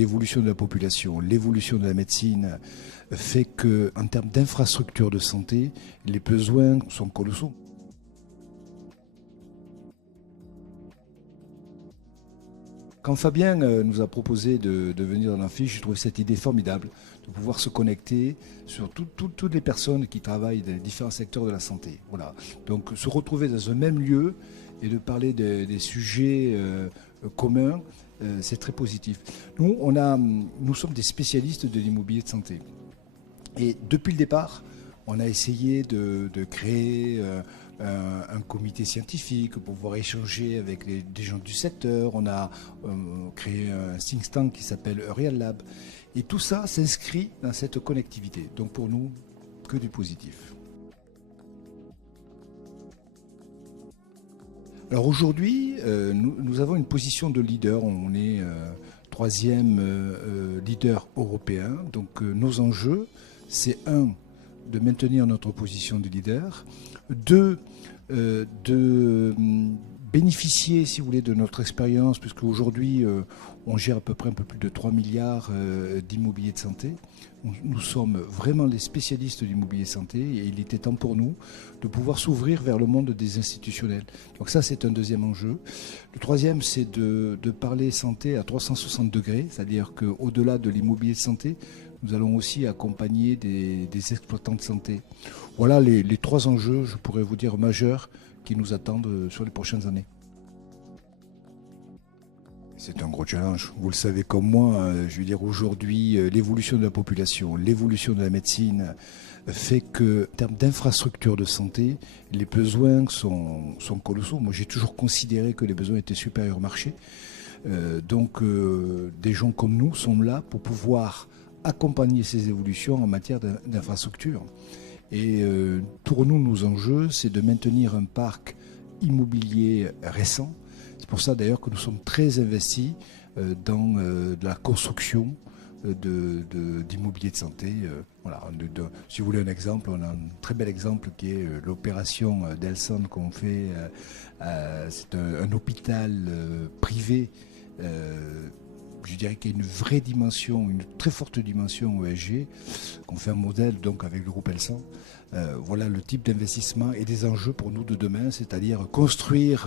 l'évolution de la population, l'évolution de la médecine fait qu'en termes d'infrastructures de santé, les besoins sont colossaux. Quand Fabien nous a proposé de venir dans l'Amphi, j'ai trouvé cette idée formidable de pouvoir se connecter sur toutes les personnes qui travaillent dans les différents secteurs de la santé. Voilà. Donc se retrouver dans un même lieu et de parler des sujets communs, c'est très positif. Nous sommes des spécialistes de l'immobilier de santé. Et depuis le départ, on a essayé de créer un comité scientifique pour pouvoir échanger avec des gens du secteur. On a créé un think tank qui s'appelle Real Lab. Et tout ça s'inscrit dans cette connectivité. Donc pour nous, que du positif. Alors aujourd'hui, nous avons une position de leader. On est troisième leader européen. Donc nos enjeux, c'est de maintenir notre position de leader, de bénéficier, si vous voulez, de notre expérience, puisque aujourd'hui, on gère à peu près un peu plus de 3 milliards d'immobilier de santé. Nous sommes vraiment les spécialistes de l'immobilier de santé et il était temps pour nous de pouvoir s'ouvrir vers le monde des institutionnels. Donc ça, c'est un deuxième enjeu. Le troisième, c'est de parler santé à 360 degrés, c'est-à-dire qu'au-delà de l'immobilier de santé, nous allons aussi accompagner des exploitants de santé. Voilà les trois enjeux, je pourrais vous dire, majeurs qui nous attendent sur les prochaines années. C'est un gros challenge. Vous le savez comme moi, je veux dire aujourd'hui, l'évolution de la population, l'évolution de la médecine fait que, en termes d'infrastructures de santé, les besoins sont colossaux. Moi, j'ai toujours considéré que les besoins étaient supérieurs au marché. Donc, des gens comme nous sont là pour pouvoir accompagner ces évolutions en matière d'infrastructure. Et pour nous, nos enjeux, c'est de maintenir un parc immobilier récent. C'est pour ça d'ailleurs que nous sommes très investis dans de la construction d'immobilier de santé. Voilà. Si vous voulez un exemple, on a un très bel exemple qui est l'opération d'Elson qu'on fait. C'est un hôpital privé. Je dirais qu'il y a une vraie dimension, une très forte dimension ESG, qu'on fait un modèle donc avec le groupe Elsan. Voilà le type d'investissement et des enjeux pour nous de demain, c'est-à-dire construire,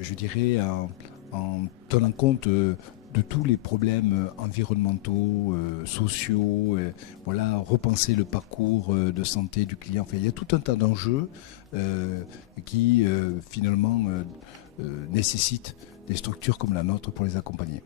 je dirais, en tenant compte de tous les problèmes environnementaux, sociaux, voilà, repenser le parcours de santé du client. Enfin, il y a tout un tas d'enjeux qui finalement nécessitent des structures comme la nôtre pour les accompagner.